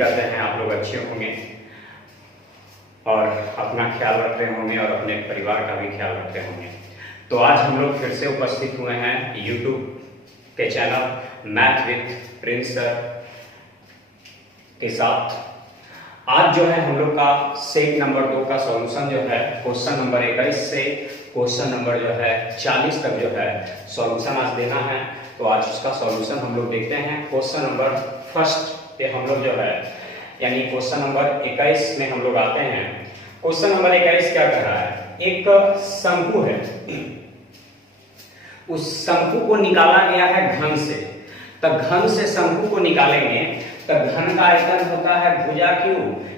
करते हैं आप लोग अच्छे होंगे और अपना ख्याल रख रहे होंगे और अपने परिवार का भी ख्याल रख रहे होंगे। तो आज हम लोग फिर से उपस्थित हुए हैं YouTube के channel math with Prince sir के साथ। आज जो है हम लोग का सेट नंबर 2 का सॉल्यूशन जो है क्वेश्चन नंबर 21 से क्वेश्चन नंबर जो है 40 तक जो है सॉल्यूशन आज देना है। तो आज उसका सॉल्यूशन हम लोग देखते हैं। क्वेश्चन नंबर फर्स्ट पे हम लोग जो है यानी क्वेश्चन नंबर 21 में हम लोग आते हैं। क्वेश्चन नंबर 21 क्या कर रहा है, एक शंकु है, उस शंकु को निकाला गया है घन से। तो घन से शंकु को निकालेंगे तो घन का आयतन होता है भुजा क्यू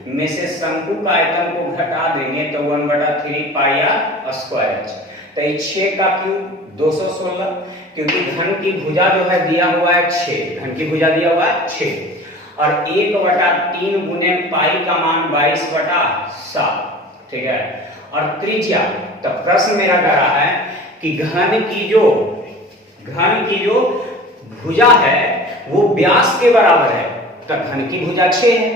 में से शंकु का आयतन को घटा देंगे तो 1/3 पाई आर स्क्वायर एच। तो 6 का क्यूब 216, क्योंकि घन की भुजा जो है दिया हुआ है 6, घन की भुजा दिया हुआ है 6 और 1/3 गुने पाई का मान 22/7, ठीक है। और त्रिज्या, तो प्रश्न मेरा कह रहा है कि घन की जो भुजा है वो व्यास के बराबर है। तो घन की भुजा 6 है,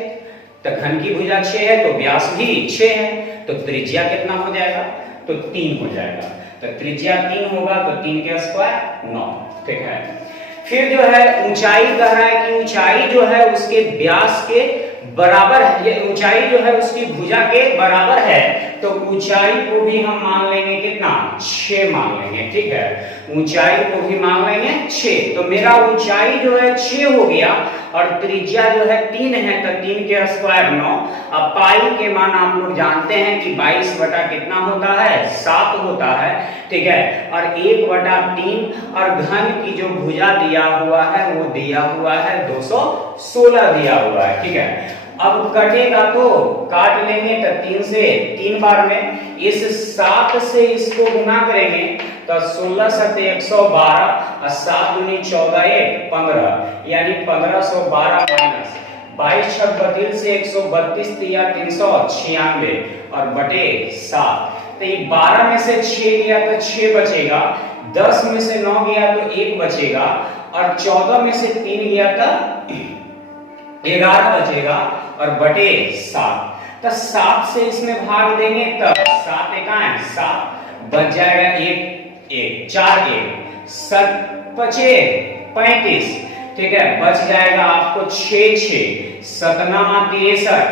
तो घन की भुजा 6 है तो व्यास भी 6 है, तो त्रिज्या कितना हो जाएगा, तो 3 हो जाएगा। तो त्रिज्या 3 होगा तो 3 के स्क्वायर 9, ठीक है। फिर जो है ऊंचाई कह रहा है कि ऊंचाई जो है उसके व्यास के बराबर है, ये ऊंचाई जो है उसकी भुजा के बराबर है, तो ऊंचाई को भी हम मान लेंगे कितना, 6 मान लेंगे, ठीक है। ऊंचाई को भी मान लेंगे 6, तो मेरा ऊंचाई जो है 6 हो गया और त्रिज्या जो है 3 है, तो 3 के स्क्वायर 9। अब पाई के मान आप लोग जानते हैं कि 22 बटा कितना होता है, 7 होता है, ठीक है। और 1/3 और घन की जो भुजा दिया हुआ है वो दिया हुआ है 216 दिया हुआ है, ठीक है। अब कटेगा तो काट लेंगे तो 3 से 3 बार में, इस 7 से इसको गुना करेंगे तो 16 7 112 और 7 दूनी 14 1 15, यानी 1512 माइनस 22 6 32 से 132 दिया 396 और बटे 7। तो ये 12 में से 6 गया तो 6 बचेगा, 10 में से 9 गया तो 1 बचेगा और 14 में से 3 गया तो 11 बचेगा और बटे 7। तो 7 से इसमें भाग देंगे तो 7 एकाएं 7 बच जाएगा, 1 4 1 7 बचे 35, ठीक है। बच जाएगा आपको 6 6 7 63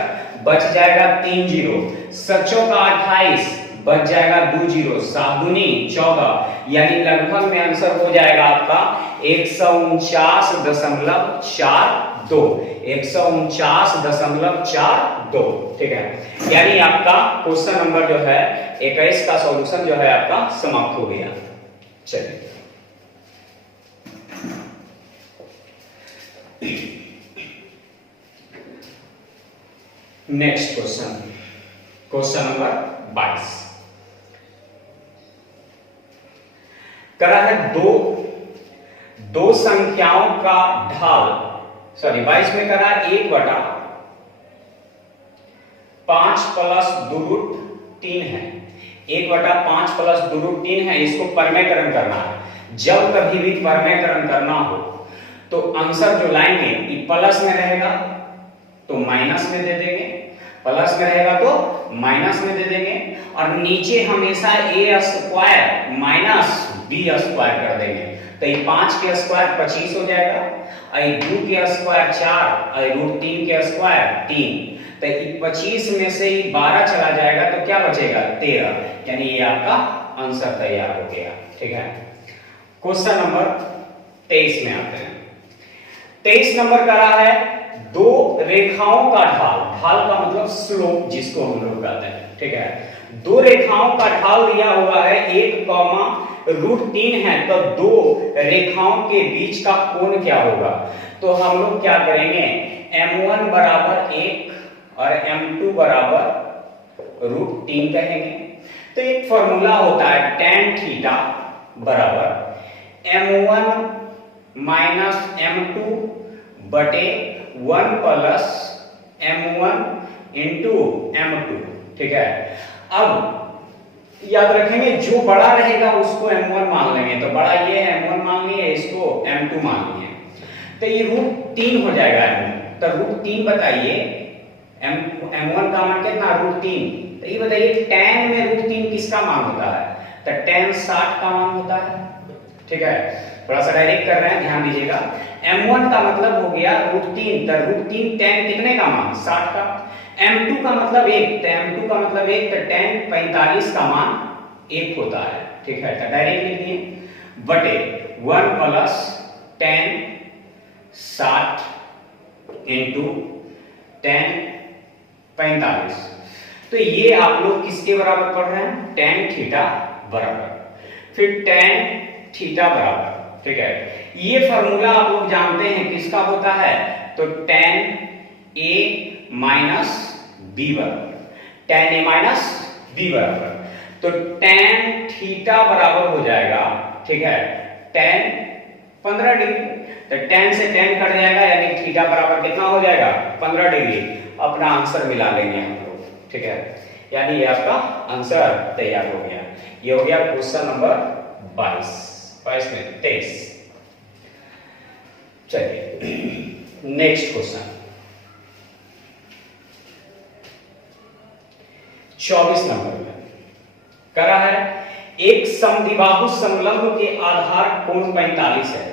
बच जाएगा 3 0, 7 का 28 बच जाएगा 2 0, 7 दूनी 14, यानी लगभग में आंसर हो जाएगा आपका 149.42, 149.42, ठीक है। यानी आपका क्वेश्चन नंबर जो है 21 का सॉल्यूशन जो है आपका समाप्त हो गया। चलिए नेक्स्ट क्वेश्चन, क्वेश्चन नंबर 22 करा है दो संख्याओं का ढाल, 22 में करा 1/5 प्लस 2√3 है, 1/5 प्लस 2√3 है। इसको परमेयकरण करना है। जब कभी भी परमेयकरण करना हो तो आंसर जो लाएंगे ये प्लस में रहेगा तो माइनस में दे देंगे, प्लस में रहेगा तो माइनस में दे देंगे, और नीचे हमेशा a square minus b square कर देंगे। तो ये 5 के स्क्वायर 25 हो जाएगा, और 2 के स्क्वायर 4 और √3 के स्क्वायर 3। तो ये 25 में से 12 चला जाएगा तो क्या बचेगा 13, यानी ये आपका आंसर तैयार हो गया, ठीक है। क्वेश्चन नंबर 23 में आते हैं। 23 नंबर करा है दो रेखाओं का ढाल, ढाल का मतलब स्लोप जिसको हम लोग कहते हैं, ठीक है। दो रेखाओं का ढाल दिया हुआ है 1, √3 है, तो दो रेखाओं के बीच का कोण क्या होगा। तो हम लोग क्या करेंगे, m1 बराबर 1 और m2 बराबर √3 कहेंगे। तो एक फॉर्मूला होता है tan थीटा बराबर m1 माइनस m2 बटे 1 प्लस m1 इंटू m2, ठीक है। अब याद रखेंगे जो बड़ा रहेगा उसको m1 मान लेंगे, तो बड़ा ये है m1 मान लिए, इसको m2 मान लिए, तो ये √3 हो जाएगा m1। तो √3 बताइए, m1 का मान कितना √3। तो ये बताइए tan में √3 किसका मान होता है? तो tan 60 का मान होता है। ठीक है, थोड़ा सा डायरेक्ट कर रहे हैं, ध्यान दीजिएगा। m1 का मतलब हो गया √3, तो √3 tan कितने का मान 60 का। m2 का मतलब 1, तो m2 का मतलब 1, तो tan 45 का मान 1 होता है। ठीक है, तो डायरेक्ट लिख दिए बटे 1 प्लस tan 60 इंटू tan 45। तो ये आप लोग किसके बराबर पढ़ रहे हैं? tan थीटा बराबर, फिर tan थीटा बराबर। ठीक है, ये फार्मूला आप लोग जानते हैं किसका होता है? तो tan a माइनस बी बराबर, tan a माइनस बी बराबर। तो tan थीटा बराबर हो जाएगा, ठीक है, tan 15 डिग्री। तो tan से tan कट जाएगा, यानी थीटा बराबर कितना हो जाएगा? 15 डिग्री। अपना आंसर मिला लेंगे हम लोग। ठीक है, यानी ये आपका आंसर तैयार हो गया। ये हो गया क्वेश्चन नंबर 22 में 23। चलिए नेक्स्ट क्वेश्चन 24 नंबर में करा है, एक समद्विबाहु संलग्न के आधार कोण 45 है।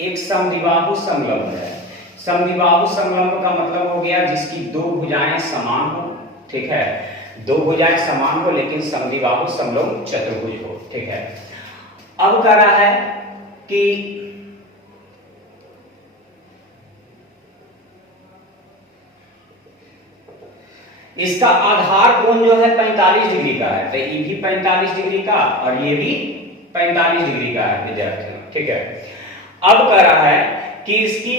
एक समद्विबाहु संलग्न है। समद्विबाहु संलग्न का मतलब हो गया जिसकी दो भुजाएं समान हो। ठीक है, दो भुजाएं समान हो लेकिन समद्विबाहु समलग्न चतुर्भुज हो। ठीक है, अब कह रहा है कि इसका आधार कोण जो है 45 डिग्री का है। तो ये भी 45 डिग्री का और ये भी 45 डिग्री का है विद्यार्थियों। ठीक है, अब कह रहा है कि इसकी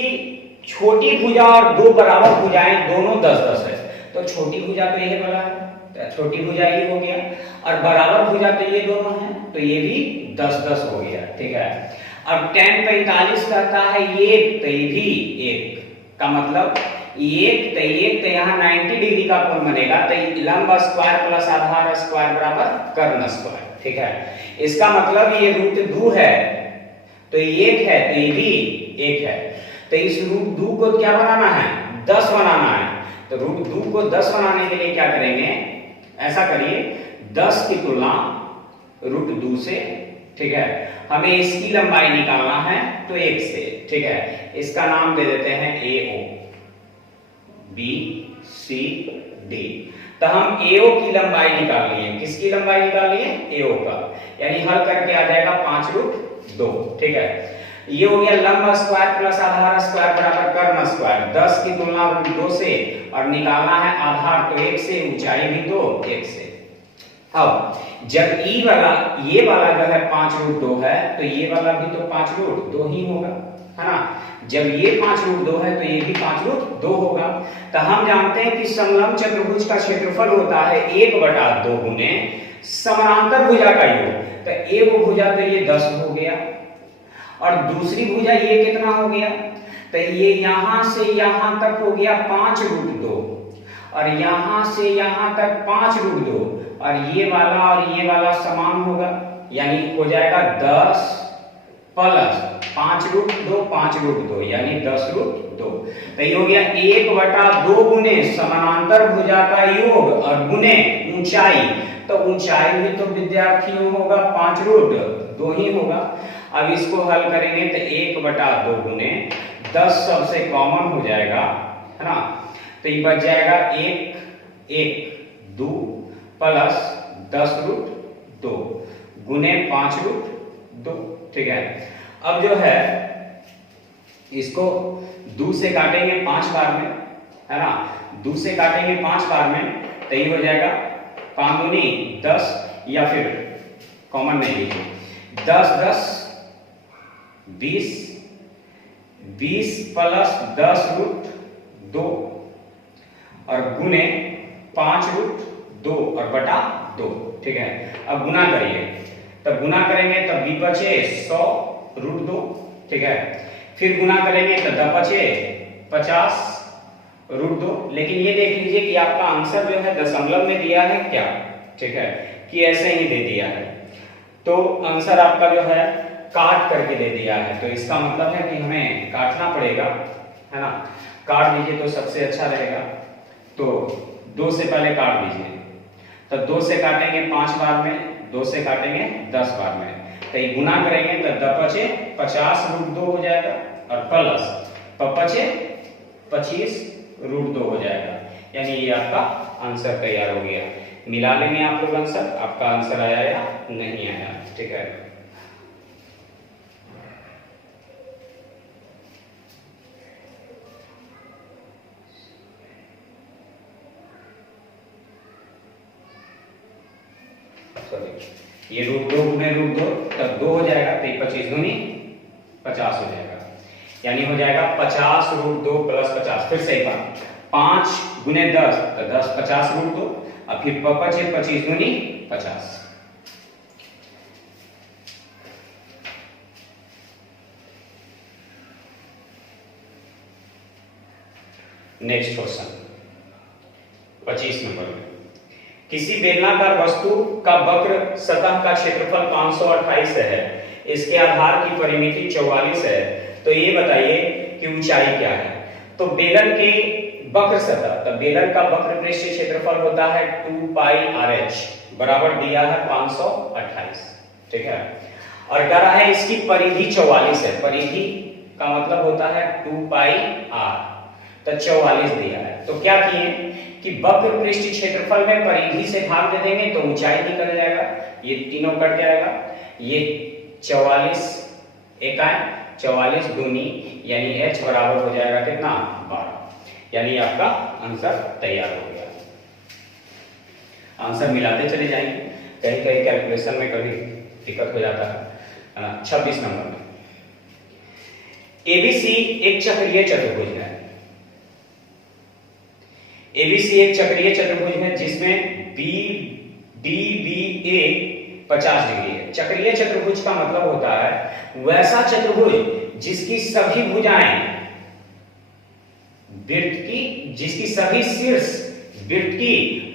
छोटी भुजा और दो बराबर भुजाएं दोनों 10-10 है। तो छोटी भुजा तो ये वाला है, तो छोटी भुजा ये हो गया, और बराबर भुजा तो ये दोनों है, तो ये भी 10-10 हो गया। ठीक है, अब tan 45 कहता है ये, तो ये भी 1 का मतलब एक, तो यहाँ 90 डिग्री का कोण बनेगा। तो लंब स्क्वायर प्लस आधार स्क्वायर बराबर कर्ण स्क्वायर। ठीक है, इसका मतलब ये √2 है, तो ये 1 है, तो ये भी 1 है। तो इस √2 को क्या बनाना है? 10 बनाना है। तो √2 को 10 बनाने के लिए क्या करेंगे? ऐसा करिए, 10 की तुलना √2 से। ठीक है, हमें इसकी लंबाई निकालना है तो 1 से। ठीक है, इसका नाम दे देते हैं AO, B, C, D। तो हम AO की लंबाई निकाल लिए। किसकी लंबाई निकाल लिए? AO का, यानी हल करके आ जाएगा 5√2। ठीक है, ये हो गया लंब स्क्वायर प्लस आधार स्क्वायर बराबर कर्ण स्क्वायर। 10 की तुलना √2 से, और निकालना है आधार तो 1 से, ऊंचाई भी तो 1 से। अब जब ई वाला, ये वाला जो है 5√2 है, तो ये वाला भी तो 5√2 ही होगा, है ना। जब ये 5√2 है तो ये भी 5√2 होगा। तो हम जानते हैं कि समलंब चतुर्भुज का क्षेत्रफल होता है 1/2 गुने समानांतर भुजा का योग। तो एक भुजा तो ये 10 हो गया, और दूसरी भुजा ये कितना हो गया? तो ये यहां से यहां तक हो गया 5√2, और यहां से यहां तक 5√2, और ये वाला समान होगा, यानी हो जाएगा 10 प्लस 5√2 यानी 10√2। तो ये हो गया 1/2 गुने समानांतर भुजा का योग और गुने ऊंचाई। तो ऊंचाई भी तो विद्यार्थियों होगा 5√2 ही होगा। अब इसको हल करेंगे तो 1/2 गुने 10 सबसे कॉमन हो जाएगा, है ना। तो ये बच जाएगा 1/2 प्लस 10√2 गुने 5√2। ठीक है, अब जो है इसको 2 से काटेंगे 5 बार में, है ना। 2 से काटेंगे 5 बार में, तो ये हो जाएगा 5 दूनी 10, या फिर कॉमन में लीजिए 10 10 20 प्लस 10√2 और गुने 5√2 और बटा 2। ठीक है, अब गुना करिए, तब गुना करेंगे तब b बचे 100√2। ठीक है, फिर गुना करेंगे तो 10 बचे 50√2। लेकिन ये देख लीजिए कि आपका आंसर जो है दशमलव में दिया है क्या। ठीक है, कि ऐसे ही दे दिया है, तो आंसर आपका जो है काट करके दे दिया है। तो इसका मतलब है कि हमें काटना पड़ेगा, है ना। काट दीजिए तो सबसे अच्छा रहेगा। तो 2 से पहले काट दीजिए, तो 2 से काटेंगे 5 बार में, 2 से काटेंगे 10 बार में, तो ये गुना करेंगे तो 10 पचे 50 रूट 2 हो जाएगा और प्लस पचे 25 रूट 2 हो जाएगा। यानी ये आपका आंसर तैयार हो गया। मिला लेंगे आप लोग आंसर, आपका आंसर आया या नहीं आया। ठीक है, ये रूट 2 गुने रूट 2 तब 2 हो जाएगा, तो 25 दूनी 50 हो जाएगा। यानी हो जाएगा 50 रूट 2 प्लस 50। फिर से एक बार 5 गुने 10 तो 10 50 रूट 2 और फिर पचे 25 दूनी 50। नेक्स्ट क्वेश्चन 25 नंबर में, किसी बेलनाकार वस्तु का वक्र सतह का क्षेत्रफल 528 है, इसके आधार की परिमिति 44 है, तो ये बताइए कि ऊंचाई क्या है। तो बेलन के वक्र सतह, तो बेलन का वक्र पृष्ठ क्षेत्रफल होता है 2 पाई RH, बराबर दिया है 528। ठीक है, और कह रहा है इसकी परिधि 44 है। परिधि का मतलब होता है 2 पाई R, तो 44 दिया है। तो क्या किए कि वक्र पृष्ठ क्षेत्रफल में परिधि से भाग दे देंगे तो ऊंचाई निकल जाएगा, ये तीनों कट जाएगा, ये 44 इकाई 44 दूनी यानी H बराबर हो जाएगा कितना 12। यानी आपका आंसर तैयार हो गया। आंसर मिलाते चले जाएंगे, कहीं कहीं कैलकुलेशन में कभी दिक्कत हो जाता है। 26 नंबर में, एबीसी एक चक्रीय चतुर्भुज है। एबीसी एक चक्रीय चतुर्भुज है जिसमें BDBA 50 डिग्री है। चक्रीय चतुर्भुज का मतलब होता है वैसा चतुर्भुज जिसकी सभी भुजाएं वृत्त की, जिसकी सभी शीर्ष वृत्त की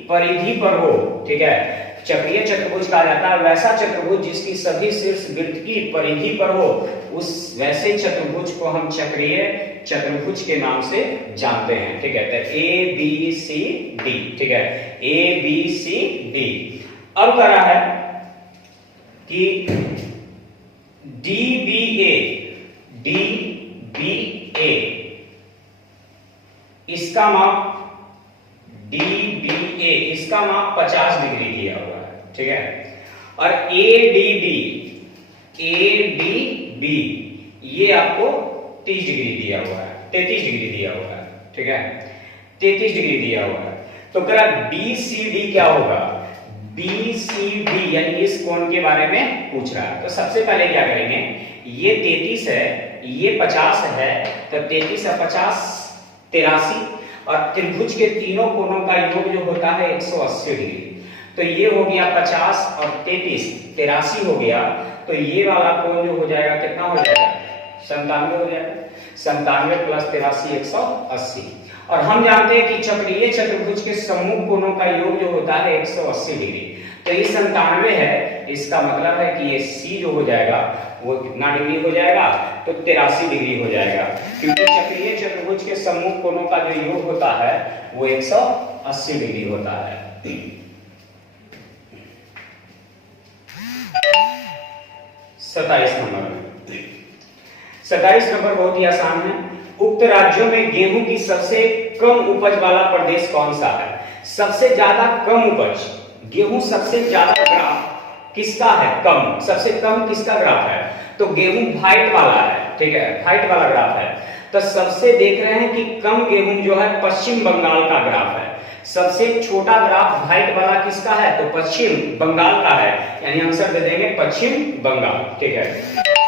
परिधि पर हो। ठीक है, चक्रीय चतुर्भुज कहा जाता है वैसा चतुर्भुज जिसकी सभी शीर्ष वृत्त की परिधि पर हो, उस वैसे चतुर्भुज को हम चक्रीय चतुर्भुज के नाम से जानते हैं। ठीक है, तो ABCD। ठीक है, ABCD। अब कह रहा है कि DBA इसका माप DBA इसका माप 50 डिग्री दिया हुआ है। ठीक है, और ADB ये आपको 30 डिग्री दिया हुआ है, 33 डिग्री दिया हुआ है। ठीक है, 33 डिग्री दिया हुआ है। तो कह रहा BCD क्या होगा, BCD यानी इस कोण के बारे में पूछ रहा है। तो सबसे पहले क्या करेंगे, ये 33 है, ये 50 है, तो 33 और 50 83, और त्रिभुज के तीनों कोणों का योग जो होता है 180 डिग्री। तो ये हो गया 50 और 33 83 हो गया, तो ये वाला कोण जो हो जाएगा कितना हो जाएगा 97 हो जाएगा। 97 प्लस 83 180। और हम जानते हैं कि चक्रीय चतुर्भुज के सम्मुख कोणों का योग जो होता है 180 डिग्री। तो ये 97 है, इसका मतलब है कि ये C जो हो जाएगा वो कितना डिग्री हो जाएगा, तो 83 डिग्री हो जाएगा, क्योंकि चक्रीय चतुर्भुज के सम्मुख कोणों का जो योग होता है वो 180 डिग्री होता है। 27 नंबर में, 27 नंबर बहुत ही आसान है। उक्त राज्यों में गेहूं की सबसे कम उपज वाला प्रदेश कौन सा है। सबसे ज्यादा कम उपज, गेहूं सबसे ज्यादा ग्राफ किसका है कम, सबसे कम किसका ग्राफ है, तो गेहूं व्हाइट वाला है। ठीक है, व्हाइट वाला ग्राफ है। तो सबसे देख रहे हैं कि कम गेहूं जो है पश्चिम बंगाल का ग्राफ है। सबसे छोटा ग्राफ व्हाइट वाला किसका है, तो पश्चिम बंगाल का है, यानी आंसर दे देंगे पश्चिम बंगाल। ठीक है,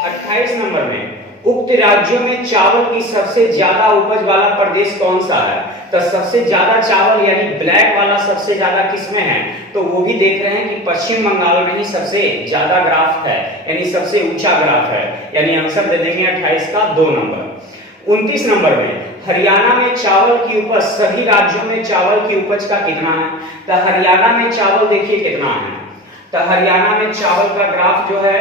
28 नंबर में, उक्त राज्यों में चावल की सबसे ज्यादा उपज वाला प्रदेश कौन सा है। तो सबसे ज्यादा चावल यानी ब्लैक वाला सबसे ज्यादा किसमें है, तो वो भी देख रहे हैं कि पश्चिम बंगाल में ही सबसे ज्यादा ग्राफ है, यानी सबसे ऊंचा ग्राफ है, यानी आंसर दे देंगे 28 का 2 नंबर। 29 नंबर में, हरियाणा में चावल की उपज, सभी राज्यों में चावल की उपज का कितना है। तो हरियाणा में चावल देखिए कितना है, तो हरियाणा में चावल का ग्राफ जो है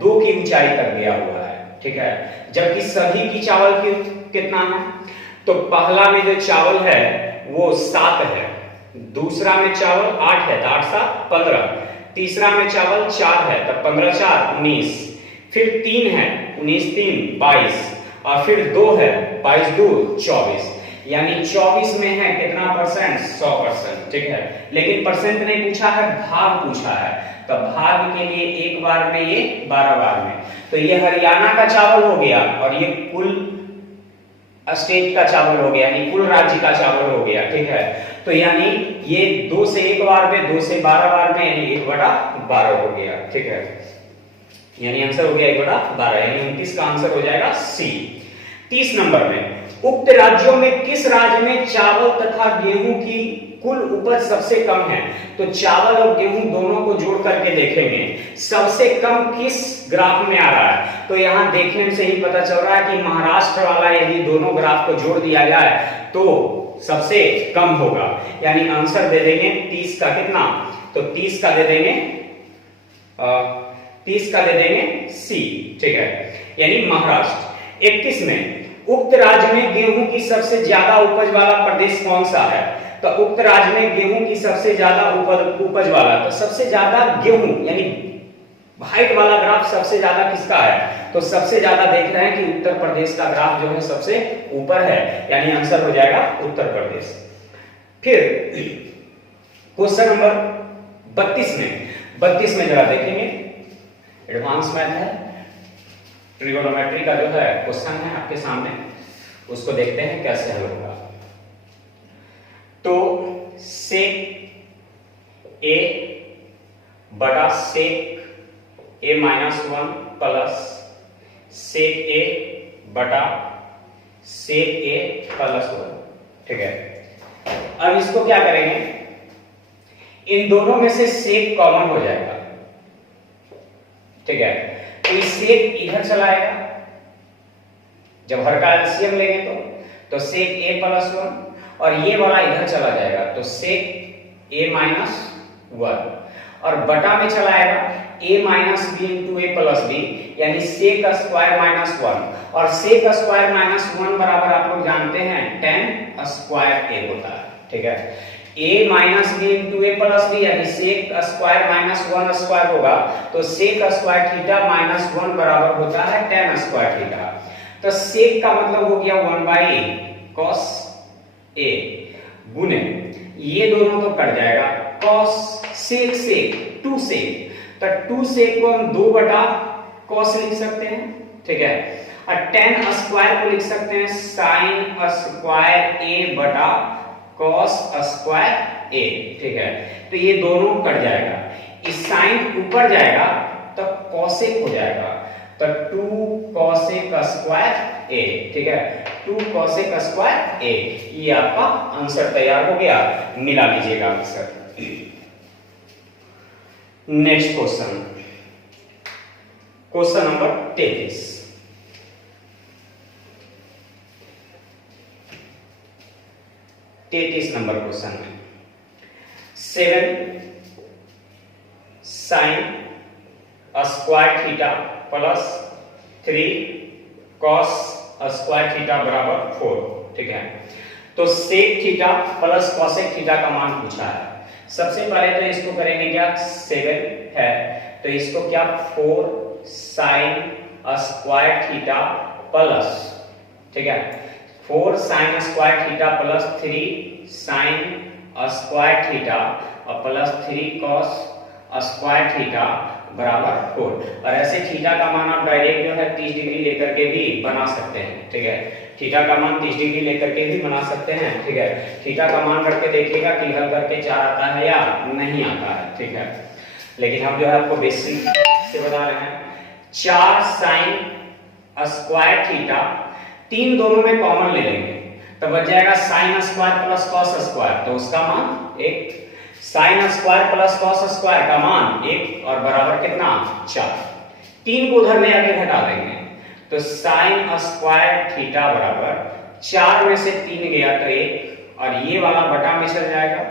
2 की ऊंचाई तक गया हुआ है। ठीक है, जबकि सभी की चावल की कितना है, तो पहला में जो चावल है वो 7 है, दूसरा में चावल 8 है तो 8 7 15, तीसरा में चावल 4 है तो 15 4 19, फिर 3 है 19 3 22, और फिर 2 है 22 2 24, यानी 24 में है कितना परसेंट? 100%। ठीक है, लेकिन परसेंट नहीं पूछा है, भाग पूछा है, तो भाग के लिए एक बार में ये 12 बार में, तो ये हरियाणा का चावल हो गया और ये कुल स्टेट का चावल हो गया, यानी कुल राज्य का चावल हो गया। ठीक है, तो यानी ये 2 से 1 बार में, 2 से 12 बार में, यानी 1/12 हो गया। ठीक है, यानी आंसर हो गया 1/12, यानी 29 का आंसर हो जाएगा सी। 30 नंबर में, उक्त राज्यों में किस राज्य में चावल तथा गेहूं की कुल उपज सबसे कम है? तो चावल और गेहूं दोनों को जोड़ करके देखेंगे, सबसे कम किस ग्राफ में आ रहा है? तो यहां देखने से ही पता चल रहा है कि महाराष्ट्र वाला यदि दोनों ग्राफ को जोड़ दिया जाए तो सबसे कम होगा, यानी आंसर दे देंगे 30 का कितना? तो 30 का दे देंगे 30 का दे देंगे सी। ठीक है, यानी महाराष्ट्र। 31 में, उक्त राज्य में गेहूं की सबसे ज्यादा उपज वाला प्रदेश कौन सा है? तो उक्त राज्य में गेहूं की सबसे ज्यादा उपज वाला, तो सबसे ज्यादा गेहूं यानी व्हाइट वाला ग्राफ सबसे ज्यादा किसका है? तो सबसे ज्यादा देख रहे हैं कि उत्तर प्रदेश का ग्राफ जो है सबसे ऊपर है, यानी आंसर हो जाएगा उत्तर प्रदेश। फिर क्वेश्चन नंबर 32 में जरा देखेंगे, एडवांस मैथ है, ट्रिगोनोमेट्री का जो है क्वेश्चन है आपके सामने, उसको देखते हैं कैसे हल होगा। तो सेक ए बटा सेक ए -1 प्लस सेक ए बटा सेक ए +1। ठीक है, अब इसको क्या करेंगे, इन दोनों में से सेक कॉमन हो जाएगा। ठीक है, तो ये सेक इधर चला आएगा, जब हर का एलसीएम लेंगे तो सेक ए +1, और ये वाला इधर चला जाएगा तो सेक ए -1, और बटा में चला आएगा a - b × a + b, यानी सेक स्क्वायर -1, और सेक स्क्वायर -1 बराबर आप लोग जानते हैं tan स्क्वायर a होता है। ठीक है, a - b × a + b, यानी सेक स्क्वायर -1 स्क्वायर होगा, तो सेक स्क्वायर थीटा -1 बराबर होता है tan स्क्वायर थीटा। तो सेक का मतलब हो गया 1/cos a गुने ये दोनों तो कट जाएगा, cos सेक सेक 2 सेक, तो 2 सेक को हम 2/cos लिख सकते हैं। ठीक है, और tan स्क्वायर को लिख सकते हैं sin स्क्वायर a बटा cos स्क्वायर a। ठीक है, तो ये दोनों कट जाएगा, इस साइन ऊपर जाएगा तो cosec हो जाएगा, तो 2 cosec स्क्वायर a। ठीक है, 2 cosec स्क्वायर a, ये आपका आंसर तैयार हो गया, मिला लीजिएगा answer. Next question, question number 33। 33 number question में 7 sin square theta plus 3 cos square theta बराबर 4। ठीक है, तो sec theta plus cosec theta का मान पूछा है। सबसे पहले तो इसको करेंगे क्या, 7 है तो इसको क्या 4 sin स्क्वायर थीटा प्लस, ठीक है 4 sin square theta plus 3 sin square theta और प्लस 3 cos स्क्वायर थीटा बराबर 4। और ऐसे थीटा का मान आप डायरेक्ट जो है 30 डिग्री लेकर के भी बना सकते हैं। ठीक है, थीटा का मान 30 डिग्री लेकर के भी बना सकते हैं। ठीक है, थीटा का मान करके देखिएगा कि हल करके 4 आता है या नहीं आता है। ठीक है, लेकिन हम जो है आपको बेसिक से बता रहे हैं। 4 sin स्क्वायर थीटा, 3 दोनों में कॉमन ले लेंगे तो बच जाएगा sin square plus cos square, तो उसका मान 1, sin square plus cos square का मान 1 और बराबर कितना 4। 3 को उधर ले आके घटा देंगे तो sin स्क्वायर थीटा बराबर 4 में से 3 गया तो 1 और ये वाला बटा में चल जाएगा,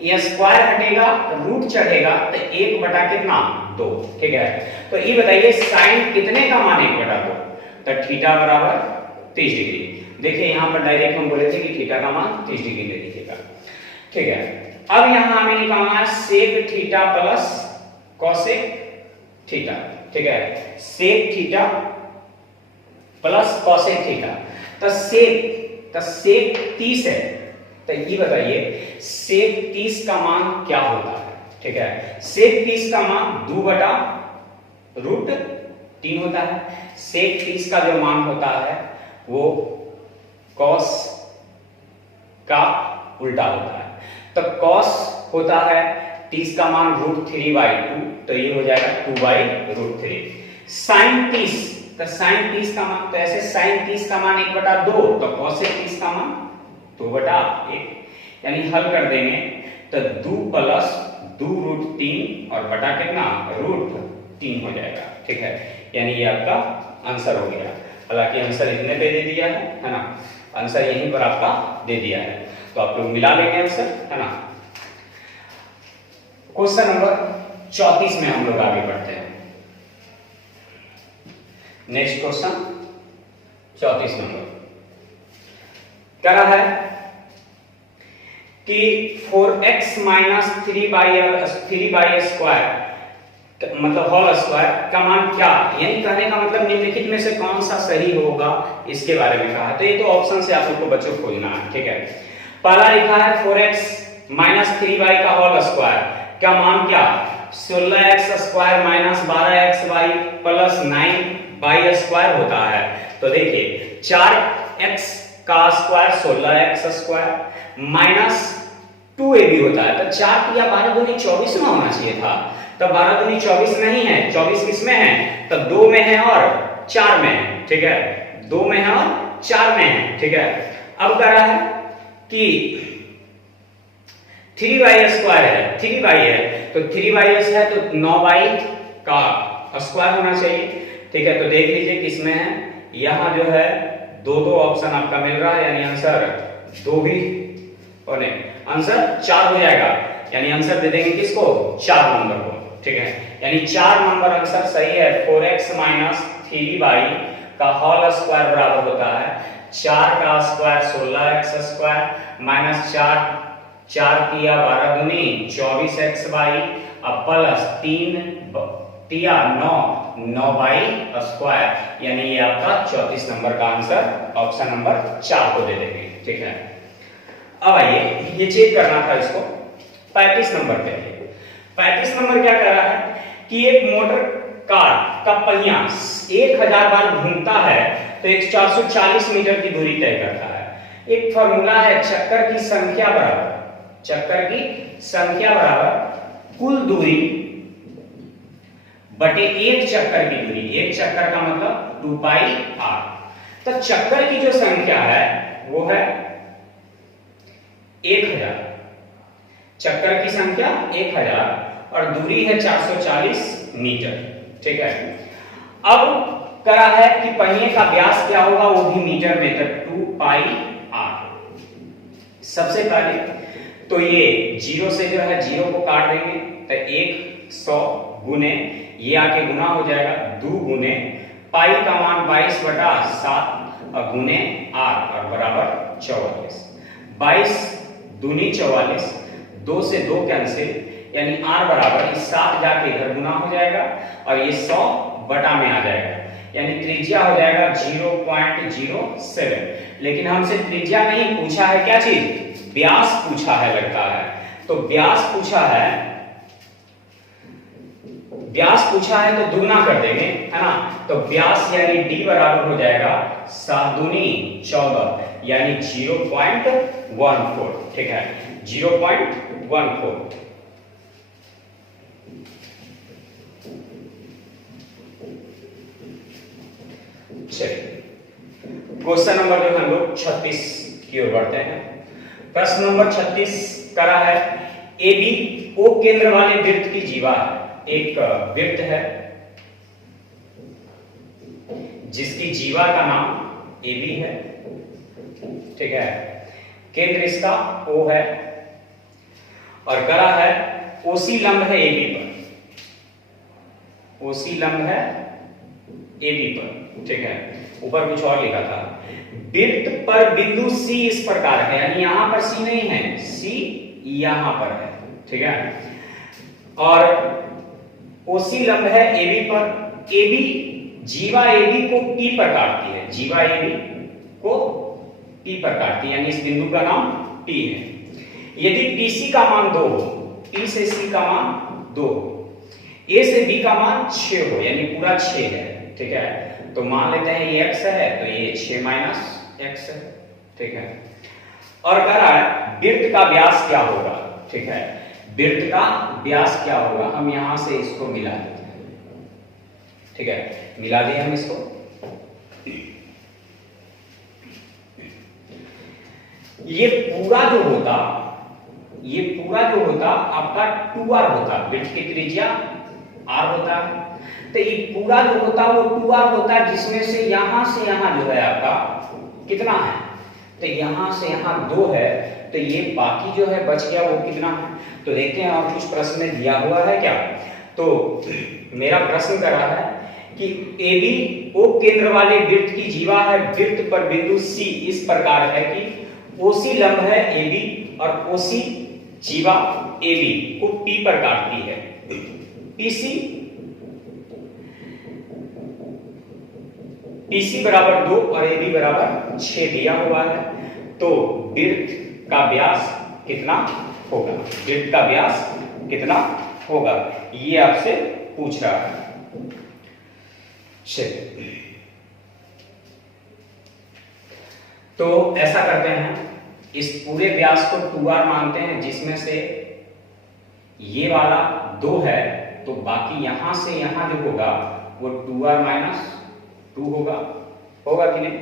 ये स्क्वायर हटेगा रूट चढ़ेगा तो 1 बटा कितना 2। ठीक है, तो ये बताइए sin कितने का मान 1/2, तो थीटा बराबर 30 डिग्री देखिए यहाँ पर डायरेक्ट हम बोले थे कि थीटा का मान 30 डिग्री ले लीजिएगा, ठीक है। अब यहाँ हमें निकालना है sec theta plus cosec theta, ठीक है, sec theta plus cosec theta. तो सेक 30 है, तो ये बताइए सेक 30 का मान क्या होता है, ठीक है। सेक 30 का मान 2/√3 होता है। सेक 30 का जो मान होता है वो कॉस का उल्टा होता है। तो कॉस होता है 30 का मान √3/2, तो ये हो जाएगा 2/√3। साइन 30, तो साइन 30 का मान, तो ऐसे साइन 30 का मान 1/2, तो कॉसेक 30 का मान 2/1, यानी हल कर देंगे तो 2 + 2√3 और बटा कितना √3 हो जाएगा, ठीक है। यानी ये आपका आंसर हो गया। हालांकि आंसर इतने पे दे दिया है ना, आंसर यहीं पर आपका दे दिया है, तो आप लोग मिला लेंगे आंसर, है ना। क्वेश्चन नंबर 34 में हम लोग आगे बढ़ते हैं। नेक्स्ट क्वेश्चन 34 नंबर क्या रहा है कि 4x - 3y² मतलब होल स्क्वायर का मान क्या, यानी कहने का मतलब निम्नलिखित में से कौन सा सही होगा इसके बारे में कहा है। तो ये तो ऑप्शन से आप लोग को बच्चों को खोजना है, ठीक है। पहला लिखा है 4x - 3y का होल स्क्वायर का मान क्या, 16x² - 12xy + 9y² होता है। तो देखिए 4x का स्क्वायर 16x² माइनस 2ab होता है, तो 4 या 12 दूनी 24 में होना चाहिए था, तो 12 दूनी 24 नहीं है, 24 किस में है, तो 2 में है और 4 में है, ठीक है, 2 में है और 4 में है, ठीक है। अब कह रहा है कि 3y² है, 3y है, तो 3y है तो 9y का स्क्वायर होना चाहिए, ठीक है। तो देख लीजिए किसमें है, यहां जो है दो ऑप्शन आपका मिल रहा है, यानी आंसर 2 भी और नहीं, आंसर 4 हो जाएगा, यानी आंसर दे देंगे किसको, 4 नंबर को, ठीक है। यानी 4 नंबर आंसर सही है। 4x - 3y का होल स्क्वायर बराबर होता है 4 का स्क्वायर 16x² माइनस 4 तिया 12 दूनी 24xy अब प्लस 3 तिया 9y², यानी ये आपका 34 नंबर का आंसर ऑप्शन नंबर 4 को दे देंगे, ठीक है। अब आइए ये चेक करना था इसको 35 नंबर पे। 35 नंबर क्या कह रहा है कि एक मोटर कार का पहिया 1000 बार घूमता है तो एक 440 मीटर की दूरी तय करता है। एक फार्मूला है चक्कर की संख्या बराबर कुल दूरी बटे एक चक्कर की दूरी, एक चक्कर का मतलब 2πr। तो चक्कर की जो संख्या है वो है 1000, चक्कर की संख्या 1000 और दूरी है 440 मीटर, ठीक है। अब करा है कि पहिए का व्यास क्या होगा, वो भी मीटर में, तो 2πr। सबसे पहले तो ये 0 से जो है 0 को काट देंगे, तो 100 गुने ये आके गुना हो जाएगा 2 गुने पाई का मान 22/7 और गुने r और बराबर 44। 22 दूनी 44, 2 से 2 कैंसिल, यानी r बराबर 7 जाके इधर गुना हो जाएगा और ये 100 बटा में आ जाएगा, यानी त्रिज्या हो जाएगा 0.07। लेकिन हमसे त्रिज्या नहीं पूछा है, क्या चीज, व्यास पूछा है लगता है। तो व्यास पूछा है तो दुगना कर देंगे, है ना। तो व्यास यानी d बराबर हो जाएगा 7 दूनी 14, यानी 0.14, ठीक है, 0.14। चलिए क्वेश्चन नंबर जो हम लोग 36 की ओर बढ़ते हैं। प्रश्न नंबर 36 करा है AB O केंद्र वाले वृत्त की जीवा है। एक वृत्त है जिसकी जीवा का नाम AB है, ठीक है, केंद्र इसका O है और गला है OC लंब है AB पर, OC लंब है ए बी पर, ठीक है। ऊपर कुछ और लिखा था, वृत्त पर बिंदु सी इस प्रकार है, यानी यहां पर सी नहीं है, सी यहां पर है, ठीक है। और ओसी लंब है एबी पर, एबी जीवा एबी को पी पर काटती है, जीवा एबी को पी पर काटती है, यानी इस बिंदु का नाम पी है। यदि पीसी का मान 2 हो, पी से सी का मान 2 हो, ए से बी का मान 6 हो, यानी पूरा 6 है, ठीक है। तो मान लेते हैं ये x है, तो ये 6 माइनस x है, ठीक है। और कह रहा है वृत्त का व्यास क्या होगा, ठीक है। वृत्त का व्यास क्या होगा, हम यहां से इसको मिला देते हैं, ठीक है। मिला दिए हम इसको, ये पूरा जो होता आपका 2r होता, वृत्त की त्रिज्या r होता है, तो ये पूरा जो होता वो 2r होता है, जिसमें से यहां जो है आपका कितना है, तो यहां से यहां 2 है, तो ये बाकी जो है बच गया वो कितना है। तो देखते हैं और कुछ प्रश्न में दिया हुआ है क्या। तो मेरा प्रश्न कर रहा है कि AB O केंद्र वाले वृत्त की जीवा है, वृत्त पर बिंदु C इस प्रकार है कि OC लंब है AB और OC जीवा AB को P पर काटती है। PC बराबर 2 और AB बराबर 6 दिया हुआ है, तो वृत्त का व्यास कितना होगा, वृत्त का व्यास कितना होगा, ये आपसे पूछ रहा है। चलिए, तो ऐसा करते हैं, इस पूरे व्यास को 2r मानते हैं, जिसमें से ये वाला 2 है, तो बाकी यहां से यहां जो होगा वो 2r माइनस 2 होगा कि नहीं,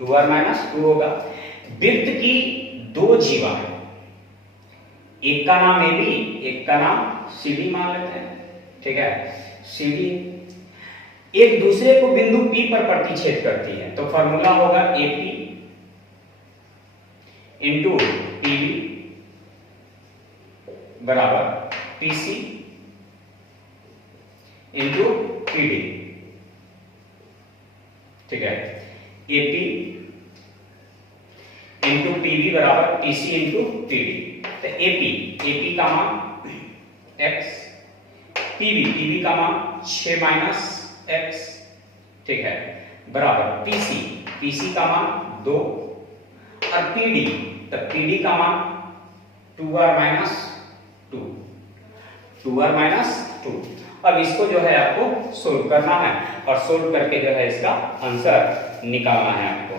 2r माइनस 2 होगा। वृत्त की 2 जीवा है, एक का नाम AB, एक का नाम CD मान लेते हैं, ठीक है। CD एक दूसरे को बिंदु P पर प्रतिच्छेद करती है, तो फॉर्मूला होगा AP इंटू PB बराबर PC इंटू PD, ठीक है। AP इंटू PB बराबर PC इंटू PD। तो AP का मान x, PB का मान 6 माइनस x, ठीक है, बराबर PC का मान 2 और PD का मान 2r माइनस 2। अब इसको जो है आपको सोल्व करना है, और सोल्व करके जो है इसका आंसर निकालना है आपको।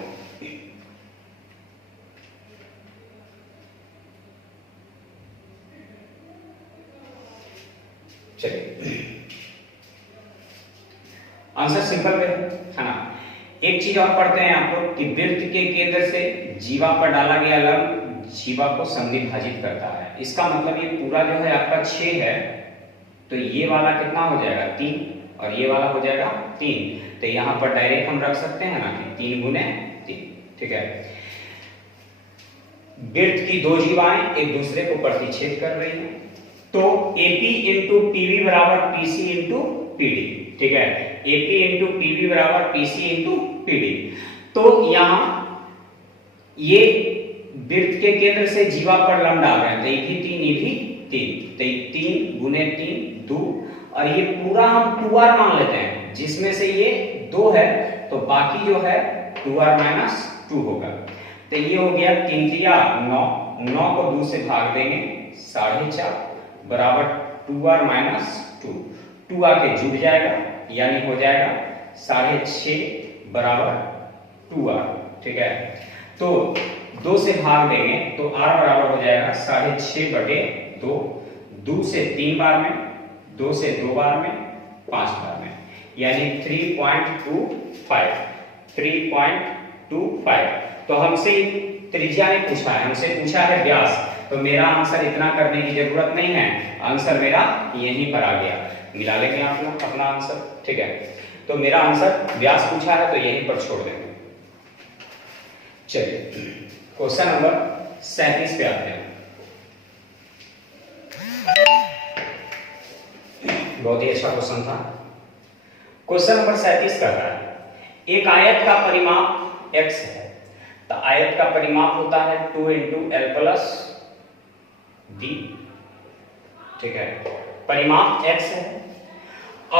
चलिए, आंसर सिंपल है ना। एक चीज और पढ़ते हैं आपको कि वृत्त के केंद्र से जीवा पर डाला गया लंब जीवा को समद्विभाजित करता है। इसका मतलब ये पूरा जो है आपका 6 है, तो ये वाला कितना हो जाएगा 3 और ये वाला हो जाएगा 3, तो यहां पर डायरेक्ट हम रख सकते हैं ना कि 3 गुने 3, ठीक है। वृत्त की 2 जीवाएं एक दूसरे को प्रतिच्छेद कर रही हैं, तो AP इंटू PB बराबर PC इंटू PD, ठीक है। AP इंटू PB बराबर PC इंटू PD। तो यहां ये वृत्त के केंद्र से जीवा पर लंब डाल रहे हैं, तो ये भी 3, तो 3 गुने 3 2, और ये पूरा हम 2r मान लेते हैं, जिसमें से ये 2 है, तो बाकी जो है 2r माइनस 2 होगा। तो ये हो गया 3 3 9 को 2 से भाग देंगे 4.5 बराबर 2r माइनस 2 आके जुड़ जाएगा, यानी हो जाएगा 6.5 बराबर 2r, ठीक है। तो 2 से भाग देंगे तो r बराबर हो जाएगा 6.5 बटे 2, 2 से 3 बार में, 2 से 2 बार में, 5 बार में, यानी 3.25। तो हमसे त्रिज्या ने पूछा है, हमसे पूछा है व्यास, तो मेरा आंसर इतना करने की जरूरत नहीं है, आंसर मेरा यहीं पर आ गया। मिला लेंगे आप लोग अपना आंसर, ठीक है। तो मेरा आंसर व्यास पूछा है, तो यहीं पर छोड़ देंगे। चलिए, क्वेश्चन नंबर 37 पे आते हैं। बहुत ही अच्छा क्वेश्चन था। क्वेश्चन नंबर 37 कर रहा है एक आयत का परिमाप x है, तो आयत का परिमाप होता है 2 इंटू एल प्लस डी। ठीक है, परिमाप x है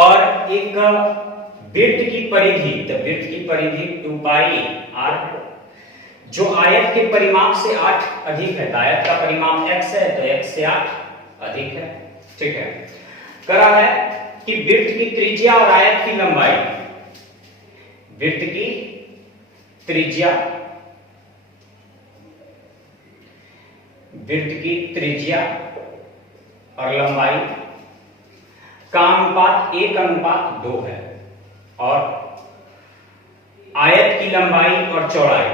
और एक वृत्त की परिधि, तो वृत्त की परिधि 2 पाई r है, जो आयत के परिमाप से 8 अधिक है। तो आयत का परिमाप x है तो x से 8 अधिक है। ठीक है, करा है कि वृत्त की त्रिज्या और आयत की लंबाई, वृत्त की त्रिज्या, वृत्त की त्रिज्या और लंबाई का अनुपात 1:2 है और आयत की लंबाई और चौड़ाई,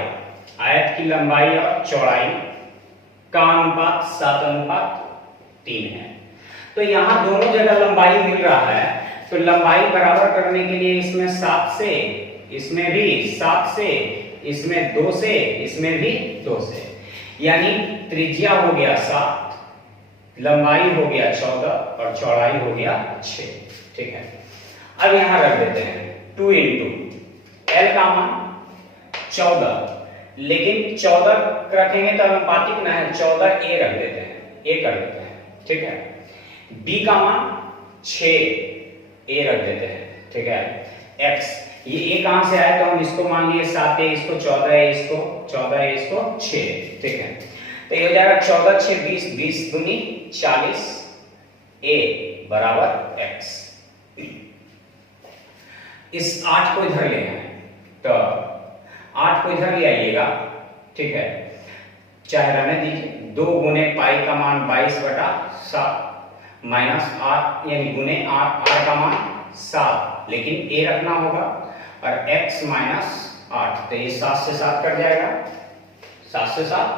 आयत की लंबाई और चौड़ाई का अनुपात 7:3 है। तो यहां दोनों जगह लंबाई मिल रहा है, तो लंबाई बराबर करने के लिए इसमें 7 से, इसमें भी 7 से, इसमें 2 से, इसमें भी 2 से, यानी त्रिज्या हो गया 7, लंबाई हो गया 14 और चौड़ाई हो गया 6। ठीक है, अब यहां रख देते हैं 2 इंटू एल का मान 14, लेकिन 14 रखेंगे तो अनुपातिक ना है, 14 ए रख देते हैं, ए कर देते हैं। ठीक है, बी का मान 6 ए रख देते हैं। ठीक है, x ये ए कहां से आया, तो हम इसको मान लिए 7 ए, इसको 14 ए, इसको 14 ए, इसको 6। ठीक है, तो ये हो जाएगा 14 6 20, 20 दूनी 40 ए बराबर x। इस 8 को इधर ले आए, तो 8 को इधर ले आइएगा। ठीक है, चाहे रहने दीजिए, 2 गुने पाई का मान 22/7 माइनस 8 यानी गुने 8, r का मान 7, लेकिन a रखना होगा, और x माइनस 8, तो ये 7 से 7 कट जाएगा, 7 से 7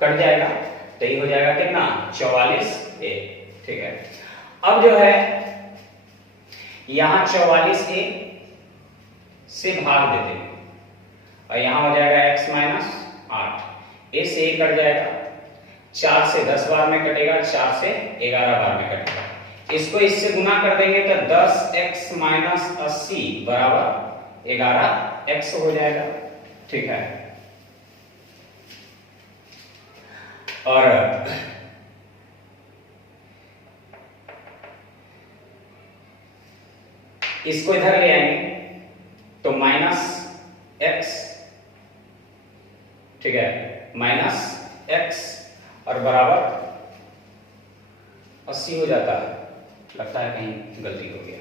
कट जाएगा, तो ये हो जाएगा कितना 44 a। ठीक है, अब जो है यहां 44 a से भाग देते हैं और यहां हो जाएगा x माइनस 8, a से a कट जाएगा, 4 से 10 बार में कटेगा, 4 से 11 बार में कटेगा। इसको इससे गुना कर देंगे तो 10x माइनस 80 बराबर 11x हो जाएगा। ठीक है, और इसको इधर ले आएंगे तो माइनस x, ठीक है, माइनस x और बराबर 80 हो जाता है। लगता है कहीं गलती हो गया।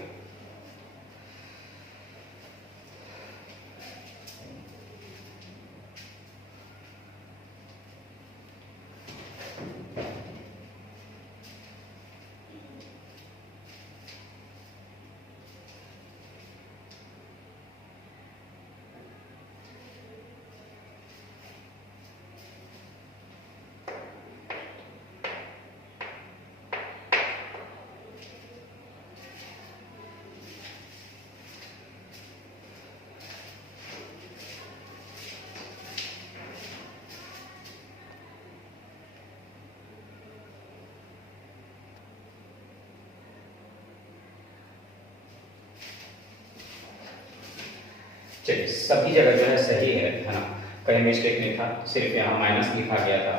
चलिए, सभी जगह जो है सही है ना, कहीं मिस्टेक नहीं था, सिर्फ यहाँ माइनस लिखा गया था।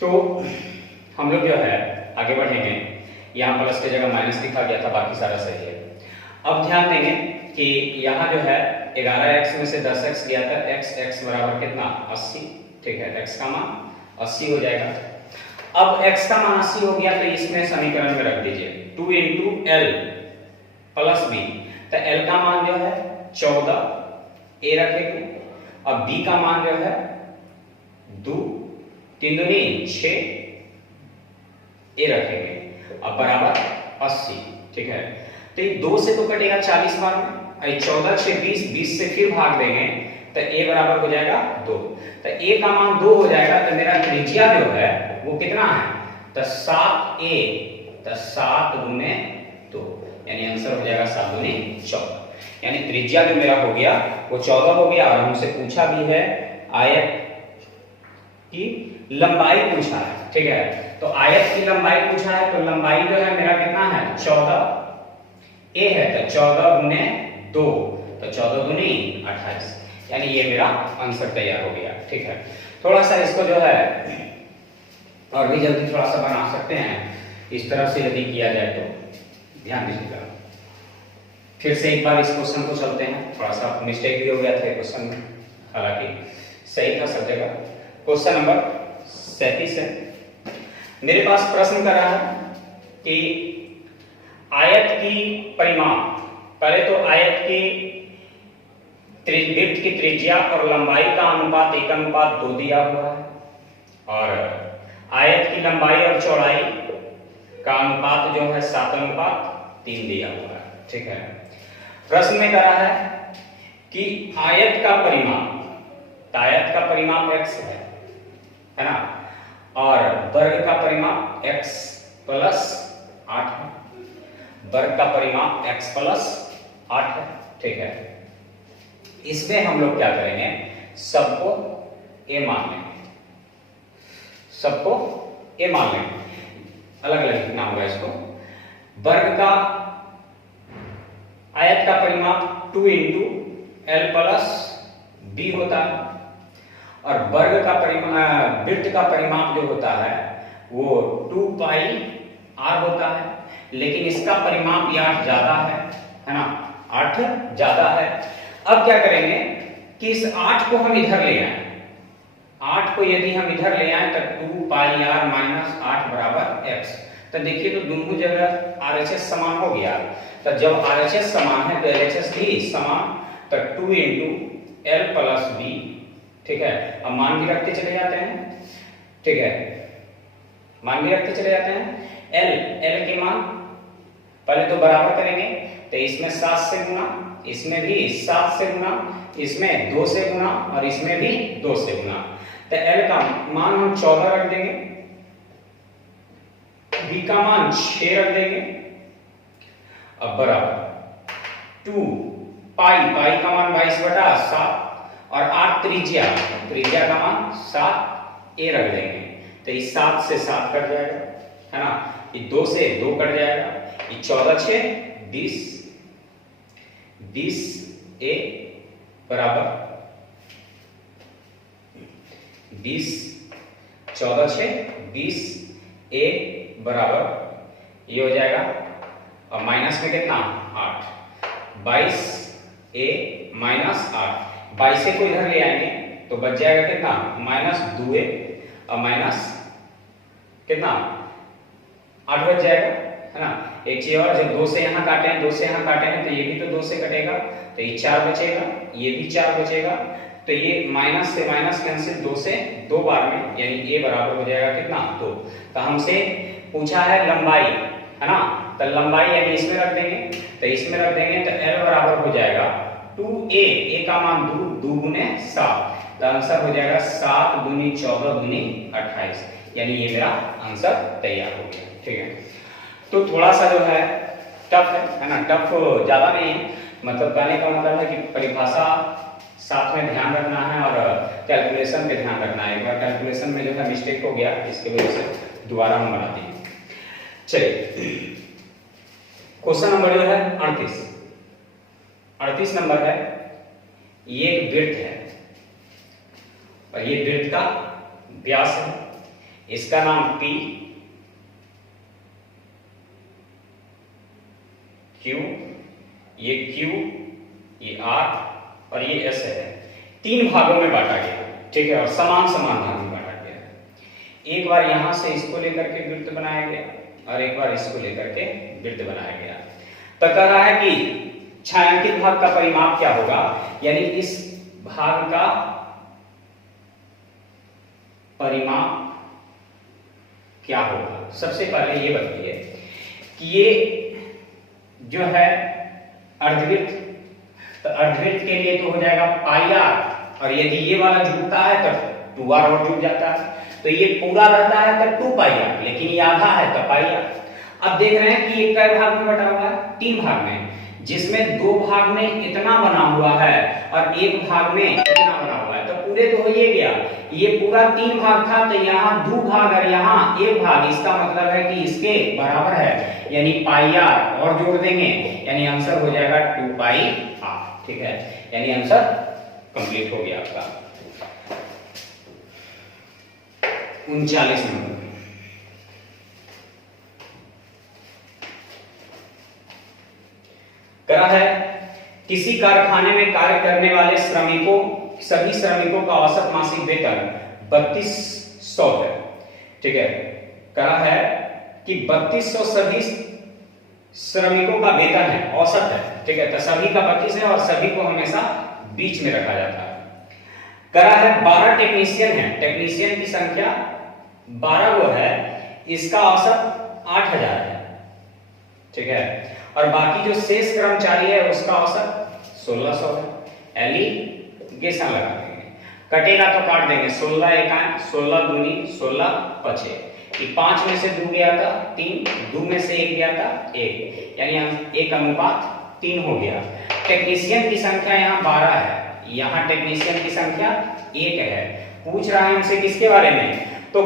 तो हम लोग जो है आगे बढ़ेंगे, यहाँ प्लस की जगह माइनस लिखा गया था, बाकी सारा सही है। अब ध्यान देंगे कि यहाँ जो है 11x में से 10x गया था, x बराबर कितना 80। ठीक है, x का मान 80 हो जाएगा। अब x का मान 80 हो गया तो इसमें समीकरण में रख दीजिए 2 इंटू एल प्लस बी, तो l का मान जो है 14 ए रखेंगे और b का मान जो है 2 3 दूनी 6 ए रखेंगे और बराबर 80। ठीक है, तो ये 2 से तो कटेगा 40 बार में, और 14 6 20, 20 से फिर भाग देंगे तो a बराबर हो जाएगा 2, तो a का मान 2 हो जाएगा। तो मेरा त्रिज्या जो है वो कितना है, तो 7a, तो 7 गुने 2, यानी आंसर हो जाएगा 7 दूनी 14, यानी त्रिज्या जो मेरा हो गया वो 14 हो गया। और हमसे पूछा भी है आयत की लंबाई पूछा है। ठीक है, तो आयत की लंबाई पूछा है, तो लंबाई जो है मेरा कितना है 14, ए है तो 14 गुने 2 तो 14 दूनी 28, यानी ये मेरा आंसर तैयार हो गया। ठीक है, थोड़ा सा इसको जो है और भी जल्दी थोड़ा सा बना सकते हैं इस तरह से यदि किया जाए तो। ध्यान दीजिएगा, फिर से एक बार इस क्वेश्चन को चलते हैं। थोड़ा सा मिस्टेक भी हो गया था क्वेश्चन में, हालांकि सही था सब जगह। क्वेश्चन नंबर 37 है। मेरे पास प्रश्न कर रहा है कि आयत की परिमाप, पहले तो आयत की वृत्त की त्रिज्या और लंबाई का अनुपात 1:2 दिया हुआ है, और आयत की लंबाई और चौड़ाई का अनुपात जो है 7:3 दिया हुआ है। ठीक है, प्रश्न में कहा है कि आयत का परिमाप, आयत का परिमाप x है ना, और वर्ग का परिमाप x प्लस 8 है, वर्ग का परिमाप x प्लस 8 है। ठीक है, इसमें हम लोग क्या करेंगे, सबको a मान लेंगे, सबको a मान लेंगे, अलग अलग लिखना होगा इसको। वर्ग का, आयत का परिमाप 2 इंटू एल प्लस बी होता है, और वर्ग का परिमाप, वृत्त का परिमाप जो होता है वो 2 पाई r होता है, लेकिन इसका परिमाप 8 ज्यादा है ना, 8 ज्यादा है। अब क्या करेंगे कि इस 8 को हम इधर ले आए, 8 को यदि हम इधर ले आए तो 2 पाई r माइनस 8 बराबर x। तो देखिए तो दोनों जगह RHS समान हो गया, तो जब RHS समान है तो LHS भी समान, तो 2 इंटू एल प्लस बी। ठीक है, अब मान भी रखते चले जाते हैं। ठीक है, मान भी रखते चले जाते हैं। एल के मान पहले तो बराबर करेंगे, तो इसमें 7 से गुना, इसमें भी 7 से गुना, इसमें 2 से गुना, और इसमें भी 2 से गुना। तो एल का मान हम 14 रख देंगे, बी का मान 6 रख देंगे, अब बराबर 2 पाई का मान 22/7, और 8 त्रिज्या का मान 7 ए रख देंगे। तो इस 7 से 7 कट जाएगा, है ना, ये 2 से 2 कट जाएगा, ये 14 6 20 ए बराबर 20, 14 6 20 ए बराबर ये हो जाएगा, और माइनस में कितना 8, 22 ए माइनस 8, 22 को इधर ले आएंगे तो बच जाएगा कितना -2a, और माइनस कितना 8 बच जाएगा, है ना। एक चीज और, जब 2 से यहाँ काटे हैं, 2 से यहाँ काटे हैं, तो ये भी तो 2 से कटेगा, तो ये 4 बचेगा, ये भी 4 बचेगा, तो ये माइनस से माइनस कैंसिल 2 से 2 बार में, यानी a बराबर हो जाएगा कितना 2। तो हमसे पूछा है लंबाई, है ना, तो लंबाई यानी इसमें रख देंगे, तो इसमें रख देंगे तो l बराबर हो जाएगा 2a, a का मान 2 गुने 7, तो आंसर हो जाएगा 7 दूनी 14 दूनी 28, यानी ये मेरा आंसर तैयार हो गया। ठीक है, तो थोड़ा सा जो है टफ है ना, टफ ज्यादा नहीं है, मतलब कहने का मतलब है कि परिभाषा साथ में ध्यान रखना है और कैलकुलेशन पे ध्यान रखना है। एक बार कैलकुलेशन में जो है मिस्टेक हो गया, इसके वजह से दोबारा हम बनाते हैं। चलिए, क्वेश्चन नंबर जो है 38 नंबर है। ये एक वृत्त है और ये वृत्त का व्यास है, इसका नाम P, Q, ये Q, ये R और ये S है। 3 भागों में बांटा गया, ठीक है, और समान भाग में बांटा गया। एक बार यहां से इसको लेकर के वृत्त बनाया गया और एक बार इसको लेकर के वृत्त बनाया गया। तो कह रहा है कि छायांकित भाग का परिमाप क्या होगा, यानी इस भाग का परिमाप क्या होगा। सबसे पहले ये बताइए कि ये जो है अर्धवृत्त, तो अर्धवृत्त के लिए तो हो जाएगा पाई आर, और यदि ये वाला जुड़ता है तो 2r और जुड़ जाता है, तो ये पूरा रहता है तो 2 पाई आर, लेकिन ये आधा है तो पाई आर। अब देख रहे हैं कि ये कई भाग में बटा हुआ है, 3 भाग में, जिसमें 2 भाग में इतना बना हुआ है और 1 भाग में इतना बना हुआ है, तो पूरे तो हो ही गया, ये पूरा 3 भाग था तो यहाँ 2 भाग और यहाँ 1 भाग, इसका मतलब है कि इसके बराबर है, यानी पाई आर और जोड़ देंगे, यानी आंसर हो जाएगा 2 पाई आर। ठीक है, यानी आंसर कंप्लीट हो गया आपका 39 नंबर। करा है किसी कारखाने में कार्य करने वाले सभी श्रमिकों का औसत मासिक वेतन 3200 है। ठीक है, कहा है कि 3200 सभी श्रमिकों का वेतन है, औसत है। ठीक है, तो सभी का 32 है और सभी को हमेशा बीच में रखा जाता है। करा है 12 टेक्नीशियन है, टेक्नीशियन की संख्या 12 वो है, इसका औसत 8000 है। ठीक है, और बाकी जो शेष कर्मचारी है उसका औसत 1600 है। एलिगेशन लगा देंगे, कटेगा तो काट देंगे, 16 एकाएं 16 दूनी 16 पचे, 5 में से 2 गया था 3, 2 में से 1 गया था 1, यानी 1:3 हो गया। टेक्नीशियन की संख्या यहाँ 12 है, यहाँ टेक्नीशियन की संख्या 1 है। पूछ रहा है हमसे किसके बारे में, तो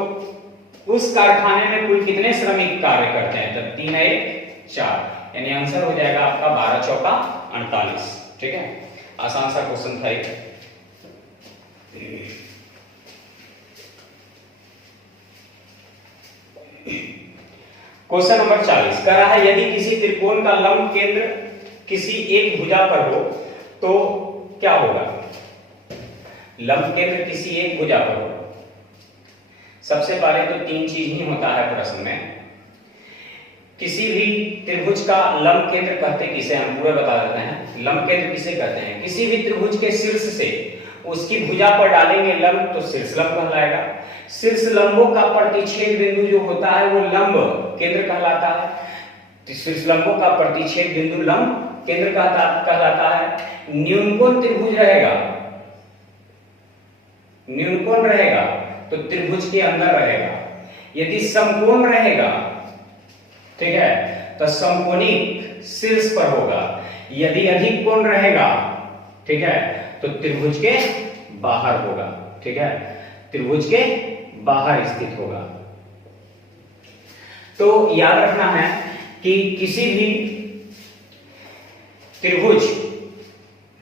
उस कारखाने में कुल कितने श्रमिक कार्य करते हैं, तो 3 1 4, यानी आंसर हो जाएगा आपका 12 चौका 48। ठीक है, आसान सा क्वेश्चन था एक। क्वेश्चन नंबर 40 कह रहा है यदि किसी त्रिकोण का लंब केंद्र किसी एक भुजा पर हो तो क्या होगा। लंब केंद्र किसी एक भुजा पर हो, सबसे पहले तो 3 चीज ही होता है प्रश्न में। किसी भी त्रिभुज का लंब केंद्र कहते किसे, हम पूरा बता देते हैं। लंब केंद्र किसे कहते हैं, किसी भी त्रिभुज के शीर्ष से उसकी भुजा पर डालेंगे लंब तो शीर्ष लंब कहलाएगा। शीर्ष लंबों का प्रतिच्छेद बिंदु जो होता है वो लंब केंद्र कहलाता है। तो शीर्ष लंबों का प्रतिच्छेद बिंदु लंब केंद्र कहलाता है। न्यूनकोण त्रिभुज रहेगा, न्यूनकोण रहेगा तो त्रिभुज के अंदर रहेगा। यदि समकोण रहेगा, ठीक है, तो समकोणिक शीर्ष पर होगा। यदि अधिक कोण रहेगा, ठीक है, तो त्रिभुज के बाहर होगा। ठीक है, त्रिभुज के बाहर स्थित होगा। तो याद रखना है कि किसी भी त्रिभुज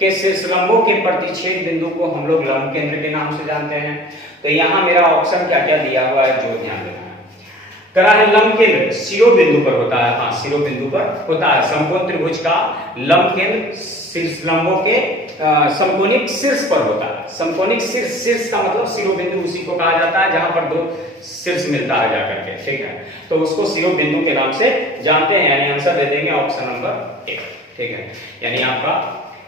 के शीर्ष लंबों के प्रतिच्छेद बिंदु को हम लोग लंब केंद्र के नाम से जानते हैं। तो यहां मेरा ऑप्शन क्या क्या दिया हुआ है जो ध्यान देना है। करा है लंब केंद्र शिरोबिंदु पर होता है, हाँ शिरोबिंदु पर होता है। समकोण त्रिभुज का लंब केंद्र शीर्ष लंबों के समकोणिक शीर्ष पर होता है। समकोणिक शीर्ष, शीर्ष का मतलब शिरोबिंदु उसी को कहा जाता है जहां पर 2 शीर्ष मिलता है जाकर के। ठीक है, तो उसको शिरोबिंदु के नाम से जानते हैं, यानी आंसर दे देंगे ऑप्शन नंबर 1। ठीक है, यानी आपका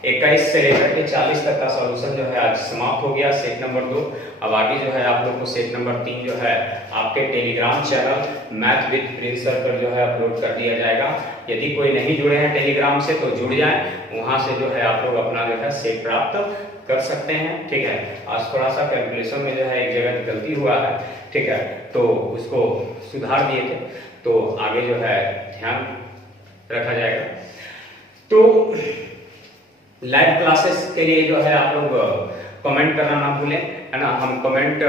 21 से लेकर के 40 तक का सॉल्यूशन जो है आज समाप्त हो गया, सेट नंबर 2। अब आगे जो है आप लोग को सेट नंबर 3 जो है आपके Telegram channel math with Prince sir पर जो है अपलोड कर दिया जाएगा। यदि कोई नहीं जुड़े हैं टेलीग्राम से तो जुड़ जाएं, वहां से जो है आप लोग अपना जो है सेट प्राप्त कर सकते हैं। ठीक है, आज थोड़ा सा कैलकुलेशन में जो है एक जगह गलती हुआ है, ठीक है, तो उसको सुधार दिए थे, तो आगे जो है ध्यान रखा जाएगा। तो लाइव क्लासेस के लिए जो है आप लोग कमेंट करना ना भूलें, है ना। हम कमेंट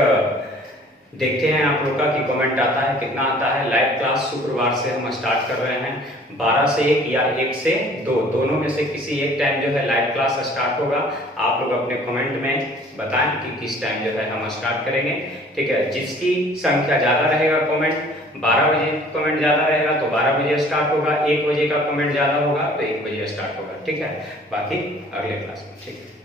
देखते हैं आप लोग का कि कमेंट आता है कितना आता है। लाइव क्लास शुक्रवार से हम स्टार्ट कर रहे हैं, 12 से 1 या 1 से 2, दोनों में से किसी एक टाइम जो है लाइव क्लास स्टार्ट होगा। आप लोग अपने कमेंट में बताएं कि किस टाइम जो है हम स्टार्ट करेंगे। ठीक है, जिसकी संख्या ज़्यादा रहेगा कमेंट, 12 बजे कमेंट ज़्यादा रहेगा तो 12 बजे स्टार्ट होगा, 1 बजे का कमेंट ज़्यादा होगा तो 1 बजे स्टार्ट होगा। ठीक है, बाकी अगले क्लास में। ठीक है।